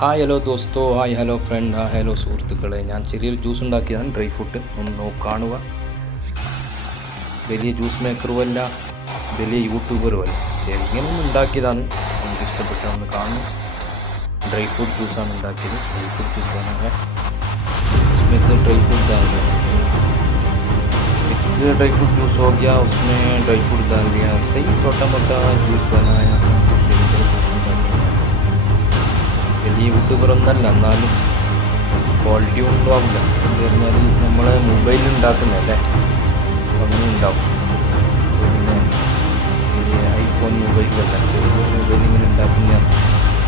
Hi hello ദോസ്തോ, hi hello friend, hi hello സുഹൃത്തുക്കളെ. ഞാൻ ചെറിയൊരു ജ്യൂസ് ഉണ്ടാക്കിയതാണ്, ഡ്രൈ ഫ്രൂട്ട്. ഒന്ന് കാണുക. വലിയ ജ്യൂസ് മേക്കറുമല്ല, വലിയ യൂട്യൂബറുമല്ല, ചെറിയൊന്നും ഉണ്ടാക്കിയതാണ്. നമുക്ക് ഇഷ്ടപ്പെട്ട ഒന്ന് കാണുന്നു. ड्राई फ्रूट जूसाണ് ഉണ്ടാക്കിയത്. ड्राई फ्रूट जूस बनाया इसमें से ड्राई फ्रूट डाल दिया, एक ड्राई फ्रूट जूस हो गया, उसमें ड्राई फ्रूट डाल दिया. ऐसे ही छोटा मोटा जूस बनाया. വലിയ യൂട്യൂബർ ഒന്നല്ല, എന്നാലും ക്വാളിറ്റി ഉണ്ടാവില്ല. എന്ന് പറഞ്ഞാൽ നമ്മൾ മൊബൈലിൽ ഉണ്ടാക്കുന്നതല്ലേ, അങ്ങനെ ഉണ്ടാവും. പിന്നെ വലിയ ഐഫോൺ മൊബൈലല്ല, ചെറിയ മൊബൈൽ ഇങ്ങനെ ഉണ്ടാക്കുന്നതാണ്.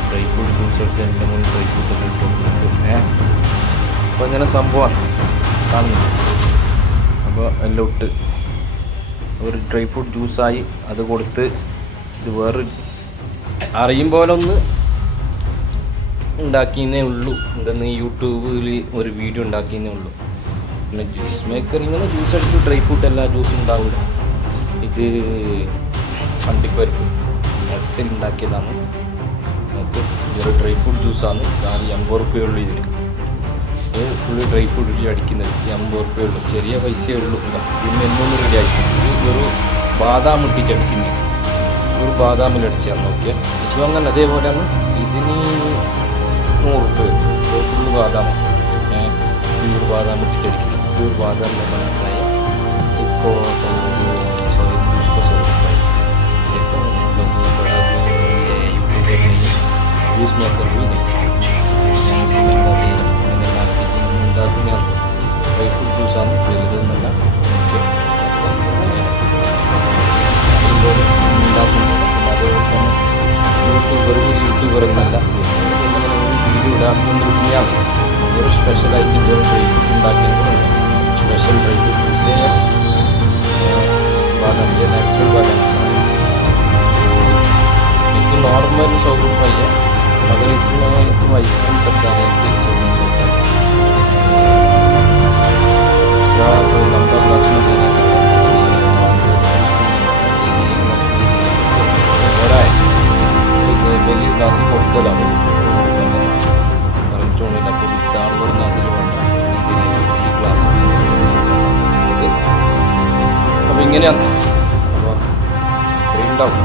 ഡ്രൈ ഫ്രൂട്ട് ജ്യൂസ് അടിച്ച് അതിൻ്റെ മുകളിൽ ഡ്രൈ ഫ്രൂട്ടൊക്കെ ഇട്ട് അപ്പോൾ ഇങ്ങനെ സംഭവമാണ് കാണുന്നത്. അപ്പോൾ എല്ലാം ഇട്ട് ഒരു ഡ്രൈ ഫ്രൂട്ട് ജ്യൂസായി അത് കൊടുത്ത്. ഇത് വേറെ അറിയും പോലെ ഒന്ന് ഉണ്ടാക്കിയെന്നേ ഉള്ളൂ. എന്തെന്ന് യൂട്യൂബിൽ ഒരു വീഡിയോ ഉണ്ടാക്കിയെന്നേ ഉള്ളൂ. പിന്നെ ജ്യൂസ് മേക്കർ ഇങ്ങനെ ജ്യൂസ് അടിച്ച് ഡ്രൈ ഫ്രൂട്ട് എല്ലാ ജ്യൂസും ഉണ്ടാവില്ല. ഇത് അണ്ടിപ്പരിപ്പ് നട്ട്സിൽ ഉണ്ടാക്കിയതാണ്. നമുക്ക് ഇതൊരു ഡ്രൈ ഫ്രൂട്ട് ജ്യൂസാണ്. ഞാൻ 80 റുപ്യയുള്ളൂ ഇതിന്. ഫുള്ള് ഡ്രൈ ഫ്രൂട്ട് അടിക്കുന്നത് 80 റുപ്യയുള്ളൂ, ചെറിയ പൈസയേ ഉള്ളൂ. പിന്നെ എന്നൊന്ന് റെഡി ആക്കി ഒരു ബാദാം ഇട്ടിട്ട് അടിക്കുന്നത്, ഒരു ബാദാമിൽ അടിച്ചാൽ നോക്കിയാൽ ഇതും അങ്ങനെ അതേപോലെയാണ്. ഇതിന് 100 റുപ്യ ഫുള്ള് ബാദാം, പ്യൂർ ബാദാം ഇട്ടിട്ട് അടിക്കുന്നത്. प्योर बादाम में बनाता है इसको 100 रुपये. देखो लोग बड़ा ये यूट्यूबर नहीं, ജ്യൂസ് മേക്കർ भी नहीं. मैंने मार्केटिंग ഉണ്ടാക്കുന്ന ഡ്രൈ ഫ്രൂട്ട് ജ്യൂസാണ്, വലുതെന്നല്ല. യൂട്യൂബർ എന്നല്ല, വീഡിയോ ഇടാൻ ഒരു സ്പെഷ്യലായിട്ട് ഒരു ഡ്രൈ ഫ്രൂട്ട് ഉണ്ടാക്കിയിട്ടുണ്ട്. स्पेशल ड्राई फ्रूट जूस है, बादाम, ये नेचुरल बादाम. एक नॉर्मल 100 रुपये है, अगर इसमें आइसक्रीम सब डालें तो 120 होता है. दूसरा तो लंबा ग्लास में देना है, വലിയ ഗ്ലാസ്സിൽ കൊടുക്കലാണ്. പറഞ്ഞിട്ടുണ്ടെങ്കിൽ അപ്പോൾ വിത്താണ് പറഞ്ഞാൽ അതിൽ വേണ്ട ഈ ഗ്ലാസ്. അപ്പോൾ ഇങ്ങനെയാണ്. അപ്പോൾ ഉണ്ടാവും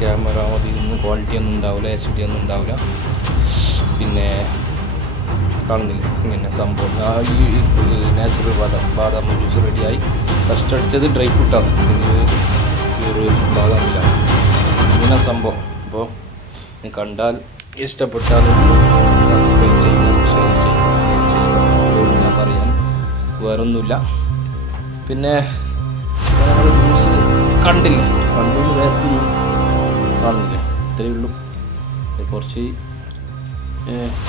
ക്യാമറ അതിൽ ക്വാളിറ്റി ഒന്നും ഉണ്ടാവില്ല, HD ഒന്നും ഉണ്ടാവില്ല. പിന്നെ കാണുന്നില്ല ഇങ്ങനെ സംഭവം. ഈ നാച്ചുറൽ ബാദാം ജ്യൂസ് റെഡിയായി. ഫസ്റ്റ് അടിച്ചത് ഡ്രൈ ഫ്രൂട്ടാണ്, ഇത് പ്യൂർ ബാദാമിലാണ്. ഇങ്ങനെ സംഭവം. അപ്പോൾ കണ്ടാൽ ഇഷ്ടപ്പെട്ടാൽ സബ്സ്ക്രൈബ് ചെയ്യണം, ഷെയർ ചെയ്യണം. ഞാൻ പറയാം, വേറൊന്നുമില്ല. പിന്നെ ജ്യൂസ് കണ്ടില്ലേ, കണ്ടു വേർത്തി കാണുന്നില്ലേ, ഇത്രയേ ഉള്ളൂ. കുറച്ച്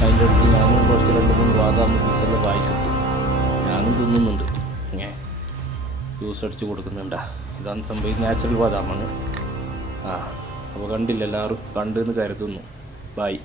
അതിൻ്റെ അടുത്ത് ഞാനും കുറച്ച് 2-3 ബാദാം പീസെല്ലാം വായിക്കിട്ട് ഞാനും തിന്നുന്നുണ്ട്. ജ്യൂസ് അടിച്ച് കൊടുക്കുന്നുണ്ടാ. ഇതാണ് സംഭവം, നാച്ചുറൽ ബാദാമാണ്. അപ്പോൾ കണ്ടില്ല, എല്ലാവരും കണ്ടെന്ന് കരുതുന്നു. ബൈ.